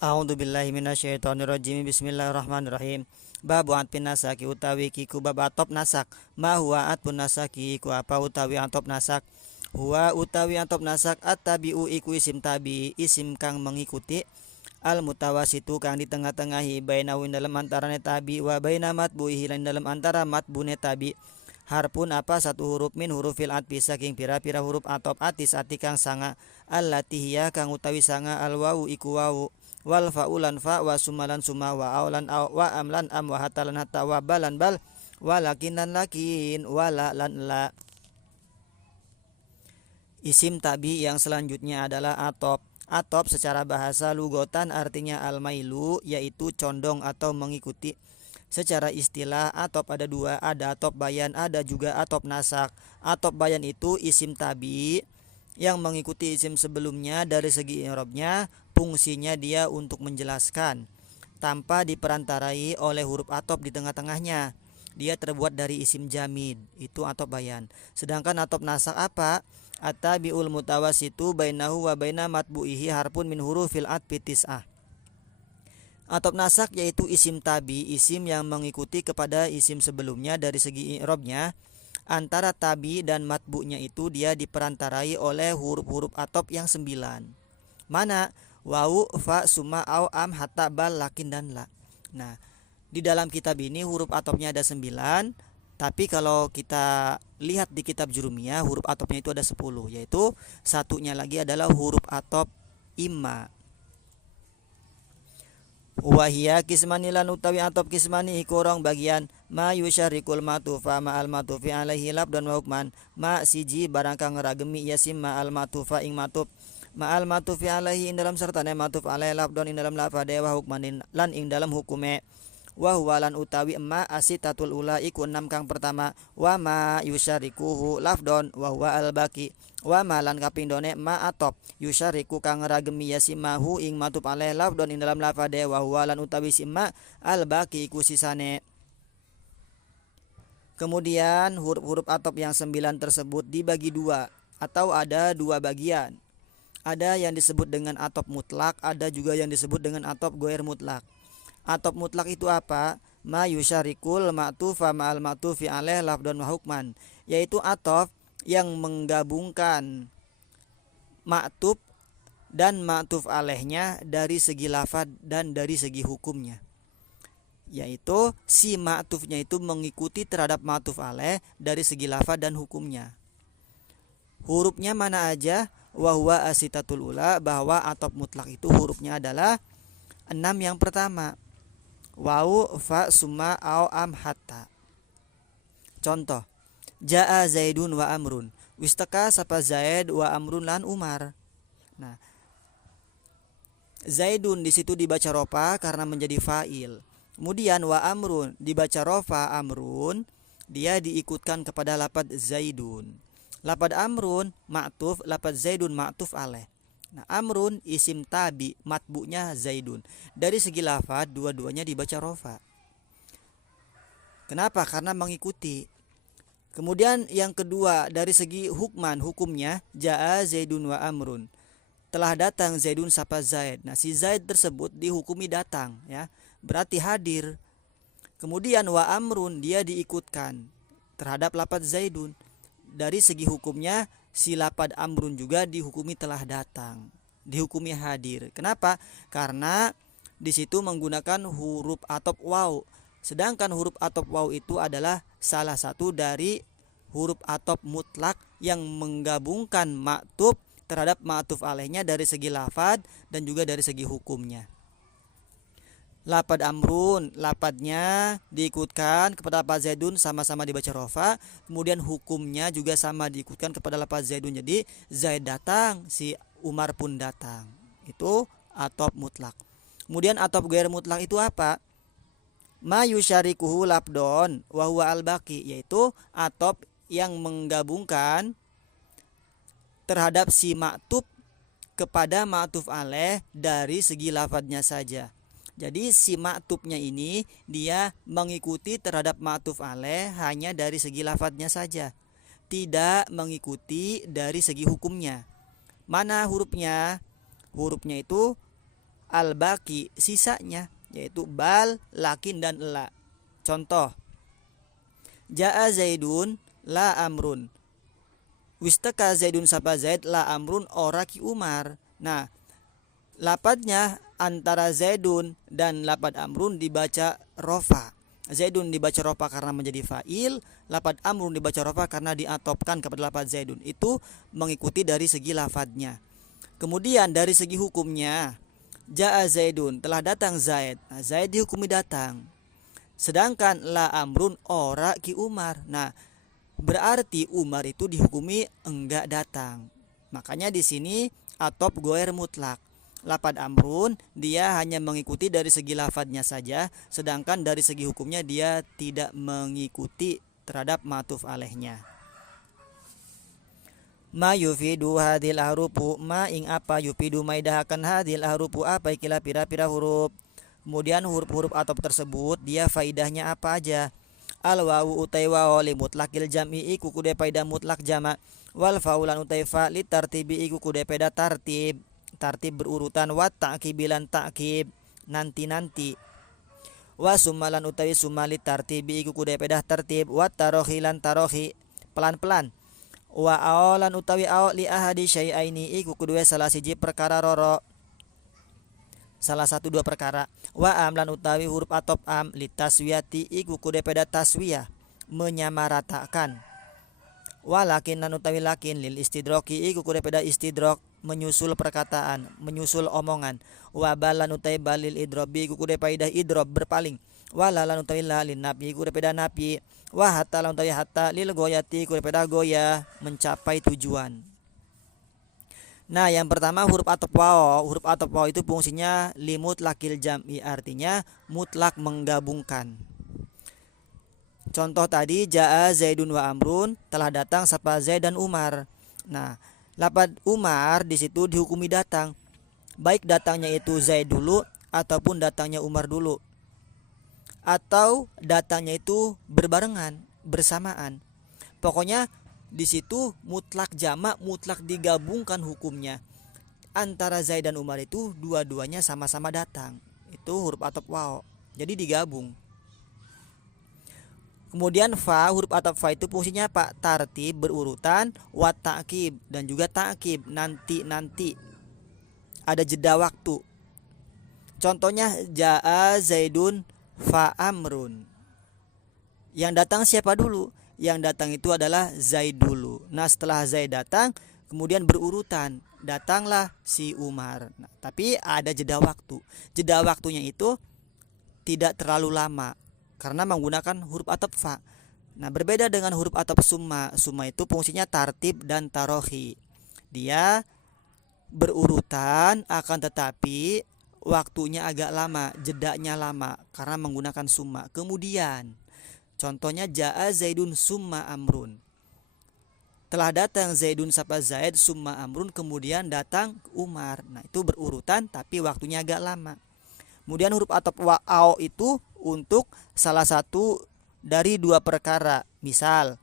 A'udzubillahi minasyaitonirrajim. Bismillahirrahmanirrahim. Babu atpin nasaki utawi kiku bab atop nasak. Ma huwa atpun nasaki iku apa utawi atop nasak. Huwa utawi atop nasak at-tabi'u iku isim tabi, isim kang mengikuti. Al mutawasitu kang di tengah-tengahi bainahu dalam antarane tabi wa baina matbu'ihi lan dalam antara matbune tabi. Harpun apa satu huruf min hurufil atfi saking pira-pira huruf atop atis ati kang sanga. Allati hiya kang utawi sanga al wawu iku wawu. Wal fa'ulan fa wa sumalan suma wa aulan aw wa amlan am wa hatalan hatta wa balan bal walakin lan lakin wala lan la. Isim tabi yang selanjutnya adalah atop. Atop secara bahasa lugotan artinya al-mailu, yaitu condong atau mengikuti. Secara istilah atop ada dua, ada atop bayan, ada juga atop nasak. Atop bayan itu isim tabi yang mengikuti isim sebelumnya dari segi i'rabnya, fungsinya dia untuk menjelaskan tanpa diperantarai oleh huruf atop di tengah-tengahnya. Dia terbuat dari isim jamid, itu atop bayan. Sedangkan atop nasak apa? At-tabi'ul mutawasitu bainahu wa baina matbu'ihi harpun min hurufil atfi tis'ah. Atop nasak yaitu isim tabi, isim yang mengikuti kepada isim sebelumnya dari segi i'rabnya. Antara tabi dan matbu'nya itu dia diperantarai oleh huruf-huruf atop yang 9. Mana? Wawu, fa, summa, au, am, hatta, bal, lakin, dan la. Nah, di dalam kitab ini huruf atopnya ada 9. Tapi kalau kita lihat di kitab Jurumiyah, huruf atopnya itu ada 10. Yaitu satunya lagi adalah huruf atop imma. Wahia kismani lan utawi atop kismani iku rong bagian. Ma yusyarikul matufa ma al matufi alaihi labdan wa hukman. Ma siji barang kang ngeragemi yasim ma al matufa ing matuf. Ma al matufi alaihi ing dalam sertane matuf alaihi labdan ing dalam lafade wa hukman lan ing dalam hukume. Wa huwa lan utawi emma asitatul ula iku 6 kang pertama. Wa ma yusyarikuhu lafdon wa huwa al baqi. Wa malan kapindone ma atop yusyariku kang ragemi yasimahu ing matub alaih lafdon ing dalam lafade wa huwa lan utawi simma al baqi iku sisane. Kemudian huruf-huruf atop yang 9 tersebut dibagi dua atau ada dua bagian. Ada yang disebut dengan atop mutlak, ada juga yang disebut dengan atop goer mutlak. Atop mutlak itu apa? Ma yusyarikul ma'tufa ma'al ma'tufi alaih lafdon wa hukman, yaitu atop yang menggabungkan ma'tuf dan ma'tuf alaihnya dari segi lafad dan dari segi hukumnya. Yaitu si ma'tufnya itu mengikuti terhadap ma'tuf alaih dari segi lafad dan hukumnya. Hurufnya mana aja? Wa huwa asitatul ula, bahwa atop mutlak itu hurufnya adalah 6 yang pertama. Wawu, fa, summa, au, am, hatta. Contoh, Ja'a Zaidun wa Amrun. Wis teka sapa Zaid wa Amrun lan Umar. Nah, Zaidun di situ dibaca rofa karena menjadi fa'il. Kemudian wa Amrun dibaca rofa Amrun, dia diikutkan kepada lapad Zaidun. Lapad Amrun ma'tuf, lapad Zaidun ma'tuf alaih. Nah, Amrun isim tabi, matbu'nya Zaidun. Dari segi lafad dua-duanya dibaca rofa. Kenapa? Karena mengikuti. Kemudian yang kedua dari segi hukman, hukumnya Ja'a Zaidun wa Amrun. Telah datang Zaidun sapa Zaid. Nah, si Zaid tersebut dihukumi datang, ya. Berarti hadir. Kemudian wa Amrun dia diikutkan terhadap lapad Zaidun. Dari segi hukumnya si lapad Amrun juga dihukumi telah datang, dihukumi hadir. Kenapa? Karena di situ menggunakan huruf atop waw. Sedangkan huruf atop waw itu adalah salah satu dari huruf atop mutlak yang menggabungkan ma'tuf terhadap ma'tuf alaihnya dari segi lafad dan juga dari segi hukumnya. Lapad Amrun, lapadnya diikutkan kepada lapad Zaidun sama-sama dibaca rofa. Kemudian hukumnya juga sama diikutkan kepada lapad Zaidun. Jadi Zaid datang, si Umar pun datang. Itu atop mutlak. Kemudian atop ghair mutlak itu apa? Ma yusyarikuhu labdon wa huwa al-baqi, yaitu atop yang menggabungkan terhadap si ma'tuf kepada ma'tuf alaih dari segi lafadznya saja. Jadi si ma'tufnya ini dia mengikuti terhadap ma'tuf alaih hanya dari segi lafadznya saja, tidak mengikuti dari segi hukumnya. Mana hurufnya? Hurufnya itu al-baqi sisanya, yaitu bal, lakin dan la. Contoh, jaa Zaidun la amrun. Wistaka Zaidun sapa Zaid la amrun ora ki Umar. Nah, lapatnya antara Zaidun dan lapad amrun dibaca rofa. Zaidun dibaca rofa karena menjadi fa'il, lapad amrun dibaca rofa karena diatopkan kepada lapad Zaidun. Itu mengikuti dari segi lafadnya. Kemudian dari segi hukumnya, ja'a Zaidun, telah datang Zaid. Nah, Zaid dihukumi datang. Sedangkan la amrun ora ki Umar. Nah, berarti Umar itu dihukumi enggak datang. Makanya di sini atop goer mutlak. Lapad amrun dia hanya mengikuti dari segi lafadznya saja, sedangkan dari segi hukumnya dia tidak mengikuti terhadap ma'tuf alaihnya. Ma yufidu hadil ahrufu, ma ing apa yufidu maidahakan hadil ahrufu apa ikilah pira-pira huruf. Kemudian huruf-huruf atop tersebut dia faidahnya apa aja. Al wawu utai wawu li mutlakil jam'i iku kude faedah mutlak jama'. Wal faulan utai fa li tartibi iku kude faedah tartib. Tartib berurutan, wa ta'kibilan ta'kib nanti-nanti, wa sumalan utawi sumali tartibi iku kudu pedah tertib, wa tarohilan tarohi pelan-pelan, wa aolan utawi ao li ahadi syai'aini iku kudu salah siji perkara roro, salah satu dua perkara, wa amlan utawi huruf atop am li taswiyati iku kudu pedah taswiyah menyamaratakan, wa lakin lan utawi lakin lil istidroki iku kudu pedah istidrok menyusul perkataan, menyusul omongan. Wa balan utai balil idrobi kukude paidah idrob berpaling. Wa lalan utai lalin napi kukude paidah napi. Wa hatta lan utai hatta lil goyati kukude paidah goya mencapai tujuan. Nah, yang pertama huruf atop waw. Huruf atop waw itu fungsinya limut lakil jam'i, artinya mutlak menggabungkan. Contoh tadi jaa Zaidun wa Amrun, telah datang sapa Zaid dan Umar. Nah, lapad Umar di situ dihukumi datang, baik datangnya itu Zaid dulu ataupun datangnya Umar dulu, atau datangnya itu berbarengan, bersamaan. Pokoknya di situ mutlak jamak, mutlak digabungkan hukumnya. Antara Zaid dan Umar itu dua-duanya sama-sama datang. Itu huruf atop waw. Jadi digabung. Kemudian fa, huruf atop fa itu fungsinya apa? Tartib berurutan, wa ta'kib dan juga ta'kib nanti-nanti. Ada jeda waktu. Contohnya jaa Zaidun fa Amrun. Yang datang siapa dulu? Yang datang itu adalah Zaid dulu. Nah, setelah Zaid datang, kemudian berurutan, datanglah si Umar. Nah, tapi ada jeda waktu. Jeda waktunya itu tidak terlalu lama karena menggunakan huruf atop fa. Nah, berbeda dengan huruf atop summa. Summa itu fungsinya tartib dan tarohi. Dia berurutan, akan tetapi waktunya agak lama, jedanya lama karena menggunakan summa. Kemudian contohnya jaa Zaidun summa Amrun. Telah datang Zaidun sapa Zaid summa Amrun, kemudian datang Umar. Nah, itu berurutan tapi waktunya agak lama. Kemudian huruf atop wa'au itu untuk salah satu dari dua perkara. Misal,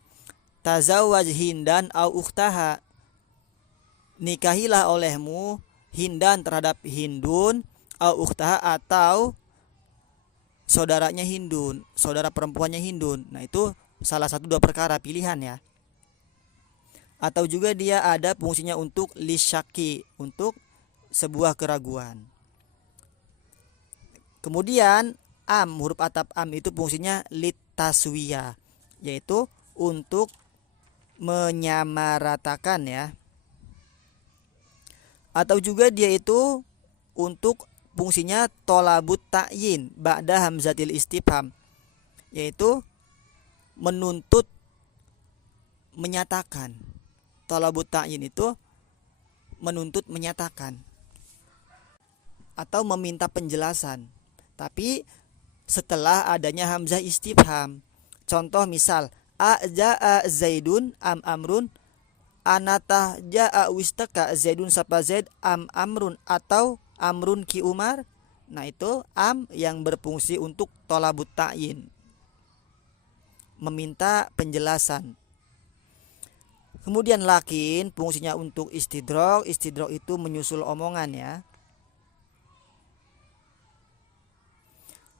tazawwaj Hindan au ukhtaha. Nikahilah olehmu Hindan terhadap Hindun au ukhtaha atau saudaranya Hindun, saudara perempuannya Hindun. Nah, itu salah satu dua perkara pilihan ya. Atau juga dia ada fungsinya untuk lisyaki, untuk sebuah keraguan. Kemudian am, huruf atap am itu fungsinya litaswiyah, yaitu untuk menyamaratakan ya. Atau juga dia itu untuk fungsinya tolabut ta'yin ba'da hamzatil istifham, yaitu menuntut menyatakan. Tolabut ta'yin itu menuntut menyatakan atau meminta penjelasan, tapi setelah adanya hamzah istifham. Contoh misal, a jaa Zaidun am Amrun, anatah jaa wistaka Zaidun sapa Zaid am Amrun atau Amrun ki Umar. Nah, itu am yang berfungsi untuk tolabut ta'yin, meminta penjelasan. Kemudian lakin fungsinya untuk istidrok. Istidrok itu menyusul omongan ya.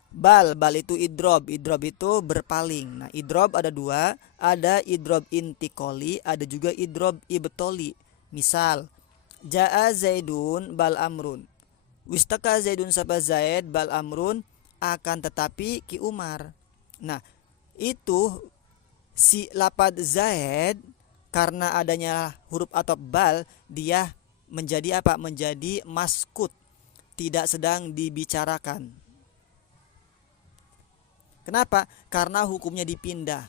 Bal itu idrob itu berpaling. Nah, idrob ada dua, ada idrob intikoli, ada juga idrob ibtoli. Misal, jaa Zaidun bal amrun. Wistaka Zaidun sapa Zaid bal amrun, akan tetapi ki Umar. Nah, itu si lapad Zaid karena adanya huruf atop bal, dia menjadi apa? Menjadi maskut, tidak sedang dibicarakan. Kenapa? Karena hukumnya dipindah,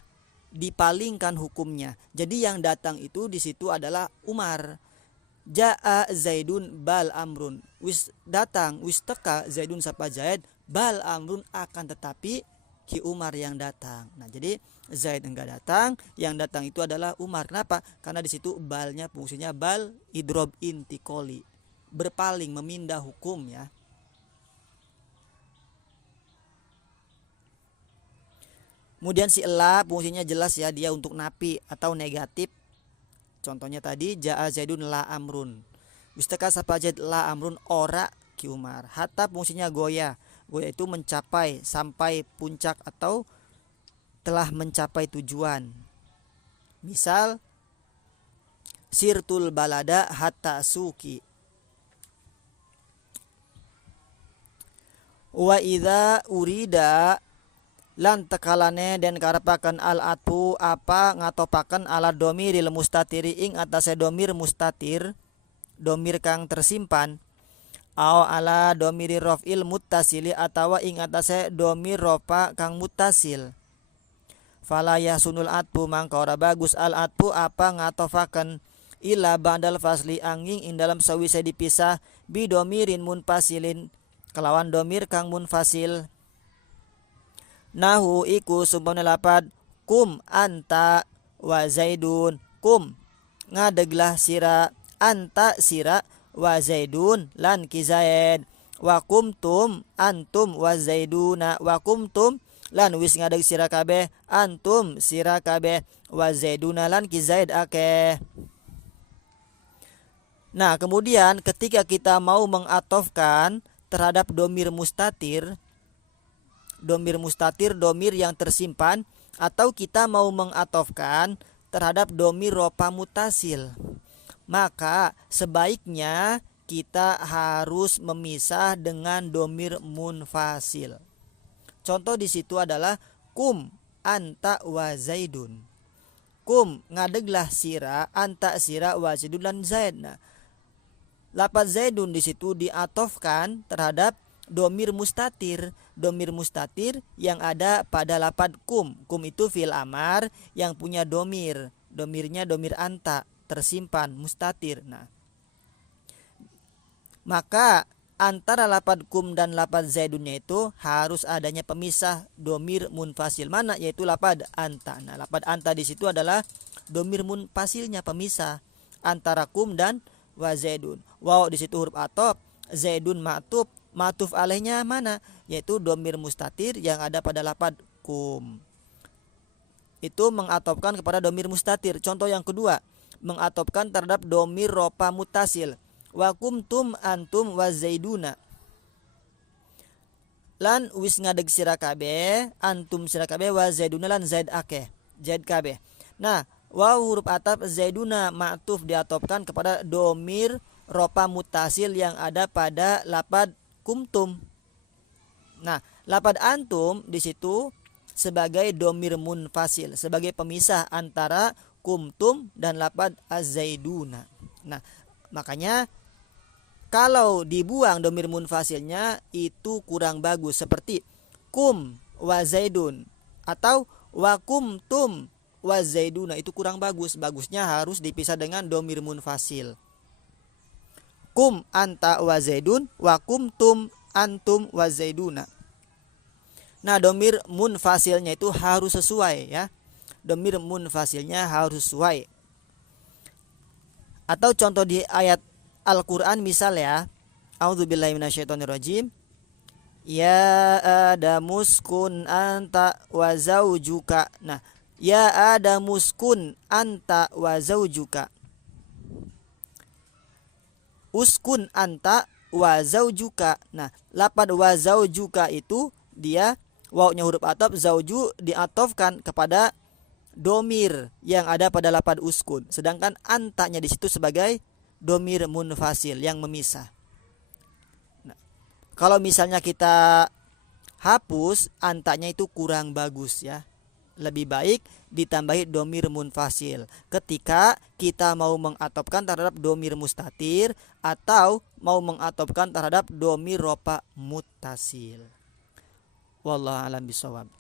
dipalingkan hukumnya. Jadi yang datang itu di situ adalah Umar. Jaa Zaidun bal amrun. Datang teka Zaidun sapa Zaid bal amrun, akan tetapi ki Umar yang datang. Nah, jadi Zaid enggak datang, yang datang itu adalah Umar. Kenapa? Karena di situ balnya fungsinya bal idrob intikoli, berpaling, memindah hukum ya. Kemudian si la fungsinya jelas ya, dia untuk napi atau negatif. Contohnya tadi jaa Zaidun la amrun. Wistaka sapa Zaid la amrun, ora ki Umar. Hatta fungsinya goya. Goya itu mencapai, sampai puncak atau telah mencapai tujuan. Misal sirtul balada hatta suki. Wa idza urida lan tekalane dan karepaken al atfu apa ngatopaken ala domiril mustatiri ing atase domir mustatir, domir kang tersimpan, au ala domiri rofil muttasili atawa ing atase domir rofa kang muttasil. Fala yasunul atfu mangka ora bagus al atfu apa ngatofaken ila ba'dal fasli angin ing dalam sawise dipisah bi domirin munfasilin kelawan domir kang munfasil. Nahu iku sumpamna lapad kum anta wa Zaidun. Kum ngadeglah sira, anta sira, wa Zaidun lan ki Zaid. Wa kumtum antum wa Zaiduna. Wa kumtum lan wis ngadeg sira kabeh, antum sira kabeh, wa Zaiduna lan ki Zaid akeh. Nah, kemudian ketika kita mau mengatofkan terhadap domir mustatir, domir yang tersimpan, atau kita mau mengatofkan terhadap domir ropa mutasil, maka sebaiknya kita harus memisah dengan domir munfasil. Contoh di situ adalah kum anta wa Zaidun. Kum ngadeglah sira, anta sira, wa Zaidun lan Zaid. Nah, lafaz Zaidun di situ diatofkan terhadap domir mustatir yang ada pada lafaz kum. Kum itu fi'il amar yang punya domirnya domir anta, tersimpan, mustatir. Nah, maka antara lafaz kum dan lafaz Zaidunnya itu harus adanya pemisah domir munfasil, mana yaitu lafaz anta. Nah, lafaz anta di situ adalah domir munfasilnya, pemisah antara kum dan wa Zaidun. Waw di situ huruf atop, Zaidun ma'tuf alaihnya mana? Yaitu domir mustatir yang ada pada lafaz kum. Itu mengatopkan kepada domir mustatir. Contoh yang kedua, mengatopkan terhadap domir ropa mutasil. Wa kumtum antum wa Zaiduna. Lan wis ngadeg sira kabeh, antum sira kabeh, wa Zaiduna lan Zaid akeh, Zaid kabeh. Nah, waw huruf atap Zaiduna ma'tuf diatopkan kepada domir ropa mutasil yang ada pada lapad kumtum. Nah, lapad antum di situ sebagai domir munfasil, sebagai pemisah antara kumtum dan lapad az-Zaiduna. Nah, makanya kalau dibuang domir munfasilnya itu kurang bagus, seperti kum wa Zaidun atau wa kumtum wa Zaiduna, itu kurang bagus. Bagusnya harus dipisah dengan domir munfasil. Kum anta wa Zaidun, wa kumtum antum wa Zaiduna. Nah, domir munfasilnya itu harus sesuai ya. Domir munfasilnya harus sesuai. Atau contoh di ayat Al-Quran misal ya, a'udzubillahi minasyaitonirrajim, ya adamuskun anta wa zaujuka. Nah, ya adamuskun anta wa zaujuka. Uskun anta wa zaujuka. Nah, lapad wa zaujuka itu dia wawnya huruf ataf, zauju diatofkan kepada domir yang ada pada lapad uskun, sedangkan antanya di situ sebagai domir munfasil yang memisah. Nah, kalau misalnya kita hapus antanya itu kurang bagus ya. Lebih baik ditambahi domir munfasil ketika kita mau mengatopkan terhadap domir mustatir atau mau mengatopkan terhadap domir ropa muttasil. Wallahu a'lam bishawab.